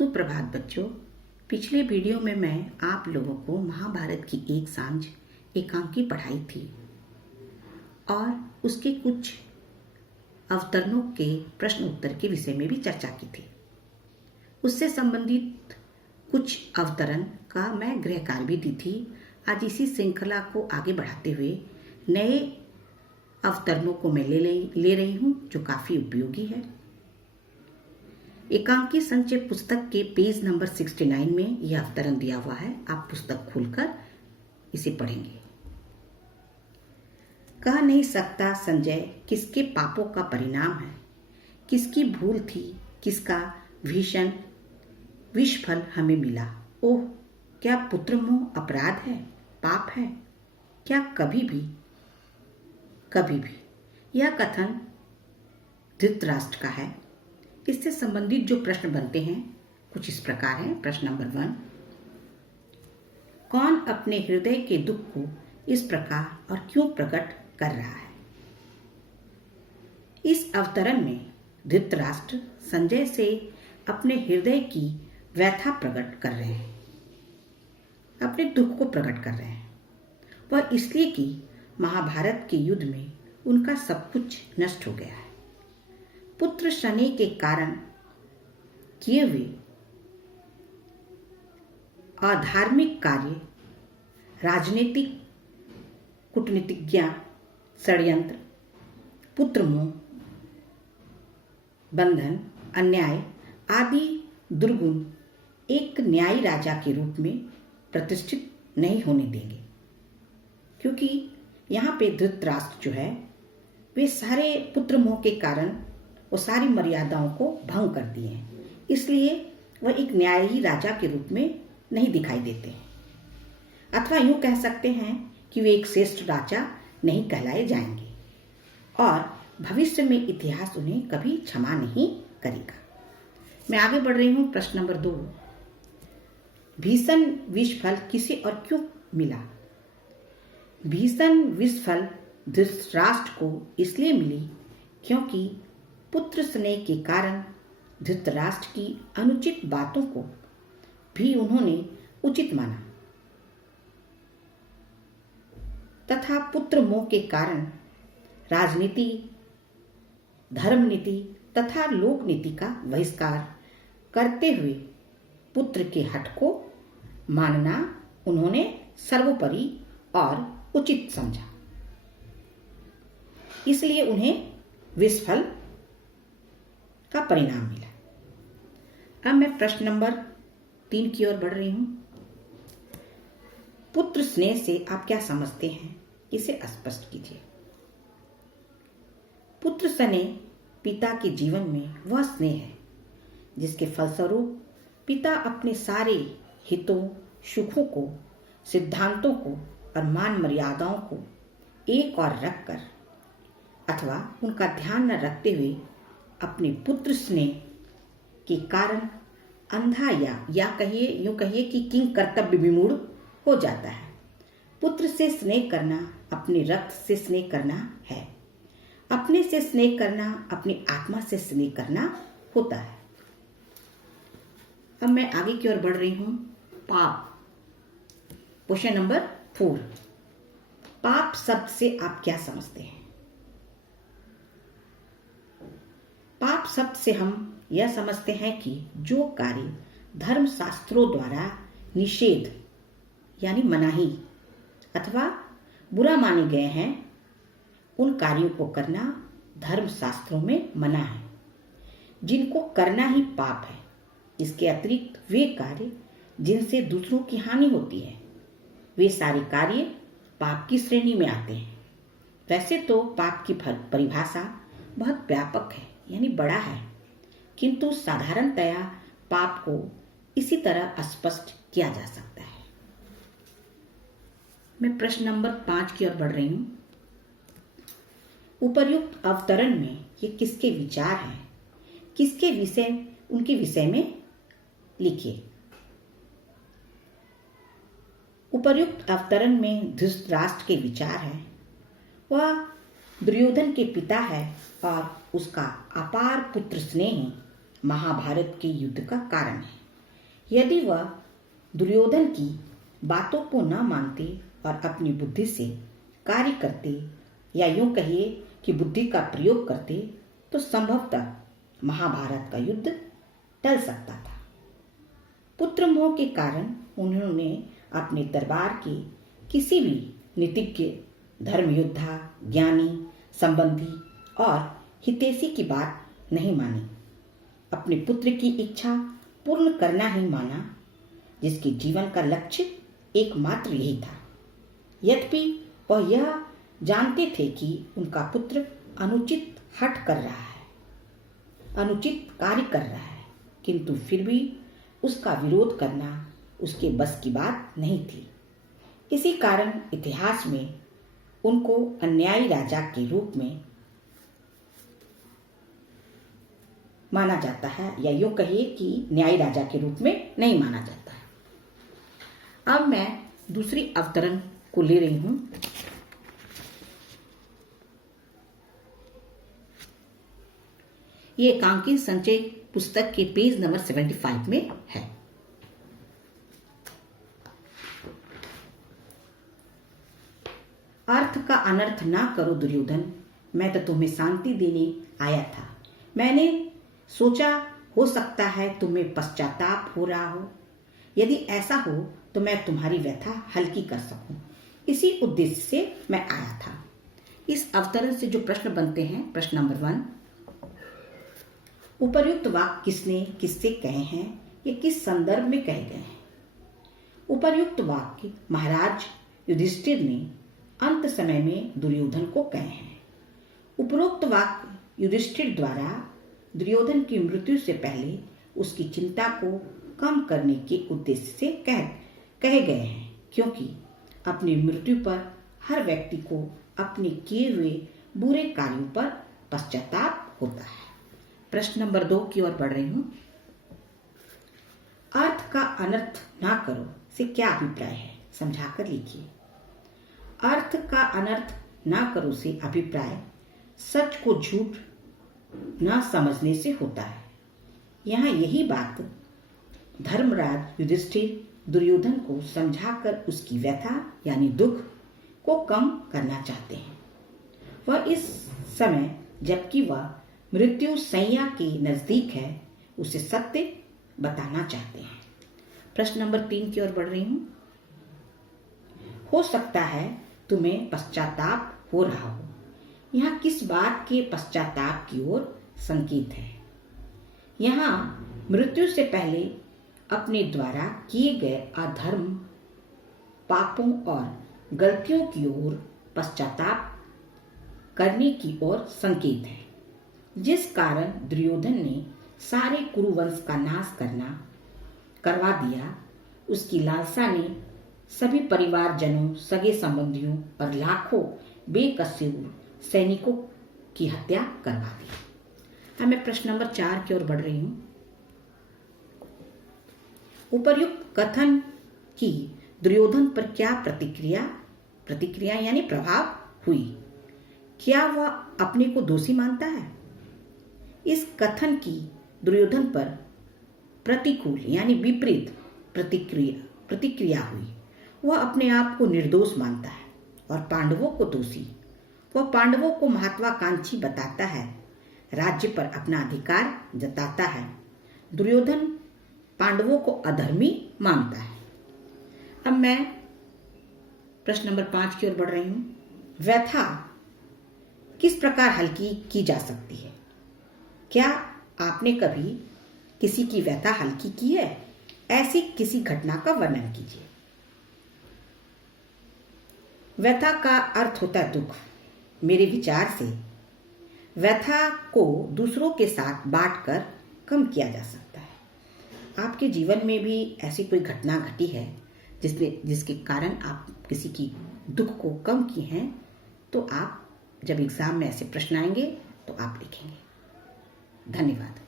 सुप्रभात बच्चों। पिछले वीडियो में मैं आप लोगों को महाभारत की एक सांझ एकांकी पढ़ाई थी और उसके कुछ अवतरणों के प्रश्न उत्तर के विषय में भी चर्चा की थी। उससे संबंधित कुछ अवतरण का मैं गृह कार्य भी दी थी। आज इसी श्रृंखला को आगे बढ़ाते हुए नए अवतरणों को मैं ले रही हूँ जो काफ़ी उपयोगी है। एकांकी संचय पुस्तक के पेज नंबर 69 में यह अवतरण दिया हुआ है। आप पुस्तक खोलकर इसे पढ़ेंगे। कह नहीं सकता संजय किसके पापों का परिणाम है, किसकी भूल थी, किसका भीषण विषफल हमें मिला। ओह, क्या पुत्रमोह अपराध है, पाप है? क्या कभी भी यह कथन धृतराष्ट्र का है। इससे संबंधित जो प्रश्न बनते हैं कुछ इस प्रकार हैं। प्रश्न नंबर 1, कौन अपने हृदय के दुख को इस प्रकार और क्यों प्रकट कर रहा है? इस अवतरण में धृतराष्ट्र संजय से अपने हृदय की व्यथा प्रकट कर रहे हैं, अपने दुख को प्रकट कर रहे हैं। वह इसलिए कि महाभारत के युद्ध में उनका सब कुछ नष्ट हो गया है। पुत्र शनि के कारण किए हुए अधार्मिक कार्य, राजनीतिक कूटनीतिक षड्यंत्र, पुत्रमोह, बंधन, अन्याय आदि दुर्गुण एक न्यायी राजा के रूप में प्रतिष्ठित नहीं होने देंगे। क्योंकि यहाँ पे धृतराष्ट्र जो है वे सारे पुत्रमोह के कारण वो सारी मर्यादाओं को भंग कर दिए हैं, इसलिए वह एक न्यायी राजा के रूप में नहीं दिखाई देते हैं। अथवा यूं कह सकते हैं कि वे एक श्रेष्ठ राजा नहीं कहलाए जाएंगे और भविष्य में इतिहास उन्हें कभी क्षमा नहीं करेगा। मैं आगे बढ़ रही हूँ। प्रश्न नंबर 2, भीषण विषफल किसे और क्यों मिला? भीषण विषफल धृतराष्ट्र को इसलिए मिली क्योंकि पुत्र स्नेह के कारण धृतराष्ट्र की अनुचित बातों को भी उन्होंने उचित माना तथा पुत्र मोह के कारण राजनीति, धर्मनीति तथा लोक नीति का बहिष्कार करते हुए पुत्र के हठ को मानना उन्होंने सर्वोपरि और उचित समझा, इसलिए उन्हें विषफल का परिणाम मिला। अब मैं प्रश्न नंबर 3 की ओर बढ़ रही हूं। पुत्र स्नेह से आप क्या समझते हैं, इसे स्पष्ट कीजिए। पुत्र स्नेह पिता के जीवन में वह स्नेह है जिसके फलस्वरूप पिता अपने सारे हितों, सुखों को, सिद्धांतों को और मान मर्यादाओं को एक और रखकर अथवा उनका ध्यान न रखते हुए अपने पुत्र स्नेह के कारण अंधा या यूं कहिए कि किंग कर्तव्य विमूढ़ हो जाता है। पुत्र से स्नेह करना अपने रक्त से स्नेह करना है। अपने से स्नेह करना अपनी आत्मा से स्नेह करना होता है। अब मैं आगे की ओर बढ़ रही हूं। पाप, क्वेश्चन नंबर 4, पाप शब्द से आप क्या समझते हैं? पाप शब्द से हम यह समझते हैं कि जो कार्य धर्म शास्त्रों द्वारा निषेध यानी मनाही अथवा बुरा माने गए हैं, उन कार्यों को करना धर्म शास्त्रों में मना है, जिनको करना ही पाप है। इसके अतिरिक्त वे कार्य जिनसे दूसरों की हानि होती है, वे सारे कार्य पाप की श्रेणी में आते हैं। वैसे तो पाप की परिभाषा बहुत व्यापक है यानी बड़ा है, किंतु साधारणतया पाप को इसी तरह स्पष्ट किया जा सकता है। मैं प्रश्न नंबर 5 की ओर बढ़ रही हूं। उपर्युक्त अवतरण में ये किसके विचार हैं, उनके विषय में लिखिए। उपर्युक्त अवतरण में धृतराष्ट्र के विचार हैं। वह दुर्योधन के पिता है और उसका अपार पुत्र स्नेह महाभारत के युद्ध का कारण है। यदि वह दुर्योधन की बातों को न मानते और अपनी बुद्धि से कार्य करते, या यूं कहिए कि बुद्धि का प्रयोग करते, तो संभवतः महाभारत का युद्ध टल सकता था। पुत्र मोह के कारण उन्होंने अपने दरबार के किसी भी नीतिज्ञ, धर्मयोद्धा, ज्ञानी, संबंधी और हितैषी की बात नहीं मानी। अपने पुत्र की इच्छा पूर्ण करना ही माना, जिसके जीवन का लक्ष्य एकमात्र यही था। यद्यपि वह यह जानते थे कि उनका पुत्र अनुचित हठ कर रहा है, अनुचित कार्य कर रहा है, किंतु फिर भी उसका विरोध करना उसके बस की बात नहीं थी। इसी कारण इतिहास में उनको अन्यायी राजा के रूप में माना जाता है, या यूं कहिए कि न्यायी राजा के रूप में नहीं माना जाता है। अब मैं दूसरी अवतरण को ले रही हूं। ये एकांकी संचय पुस्तक के पेज नंबर 75 में है। अर्थ का अनर्थ ना करो दुर्योधन, मैं तो तुम्हें शांति देने आया था। मैंने सोचा हो सकता है तुम्हें पश्चाताप हो रहा हो। यदि ऐसा हो तो मैं तुम्हारी व्यथा हल्की कर सकूं, इसी उद्देश्य से मैं आया था। इस अवतरण से जो प्रश्न बनते हैं, प्रश्न नंबर 1, उपर्युक्त वाक्य किसने किससे कहे हैं, ये किस संदर्भ में कहे गए हैं? उपर्युक्त वाक्य महाराज युधिष्ठिर ने अंत समय में दुर्योधन को कहे हैं। उपरोक्त वाक्य युधिष्ठिर द्वारा दुर्योधन की मृत्यु से पहले उसकी चिंता को कम करने के उद्देश्य से कहे गए हैं, क्योंकि अपनी मृत्यु पर हर व्यक्ति को अपने किए हुए बुरे कार्यों पर पश्चाताप होता है। प्रश्न नंबर 2 की ओर बढ़ रही हूं। अर्थ का अनर्थ ना करो से क्या अभिप्राय है, समझाकर लिखिए। अर्थ का अनर्थ ना करो से अभिप्राय सच को झूठ न समझने से होता है। यहाँ यही बात धर्मराज युधिष्ठिर दुर्योधन को समझाकर उसकी व्यथा यानी दुख को कम करना चाहते हैं। वह इस समय जबकि वह मृत्यु सैया के नजदीक है, उसे सत्य बताना चाहते हैं। प्रश्न नंबर 3 की ओर बढ़ रही हूं। हो सकता है तुम्हें पश्चाताप हो रहा हो। यहाँ किस बात के पश्चाताप की ओर संकेत है? यहाँ मृत्यु से पहले अपने द्वारा किए गए अधर्म, पापों और गलतियों की ओर पश्चाताप करने की ओर संकेत है, जिस कारण दुर्योधन ने सारे कुरुवंश का नाश करवा दिया। उसकी लालसा ने सभी परिवारजनों, सगे संबंधियों और लाखों बेकसूर सैनिकों की हत्या करवा दी। अब मैं प्रश्न नंबर 4 की ओर बढ़ रही हूं। उपर्युक्त कथन की दुर्योधन पर क्या प्रतिक्रिया यानी प्रभाव हुई? क्या वह अपने को दोषी मानता है? इस कथन की दुर्योधन पर प्रतिकूल यानी विपरीत प्रतिक्रिया हुई। वह अपने आप को निर्दोष मानता है और पांडवों को दोषी। वह पांडवों को महत्वाकांक्षी बताता है, राज्य पर अपना अधिकार जताता है। दुर्योधन पांडवों को अधर्मी मानता है। अब मैं प्रश्न नंबर 5 की ओर बढ़ रही हूं। व्यथा किस प्रकार हल्की की जा सकती है? क्या आपने कभी किसी की व्यथा हल्की की है? ऐसी किसी घटना का वर्णन कीजिए। व्यथा का अर्थ होता है दुख। मेरे विचार से व्यथा को दूसरों के साथ बांटकर कम किया जा सकता है। आपके जीवन में भी ऐसी कोई घटना घटी है जिसके कारण आप किसी की दुख को कम किए हैं, तो आप जब एग्जाम में ऐसे प्रश्न आएंगे तो आप लिखेंगे। धन्यवाद।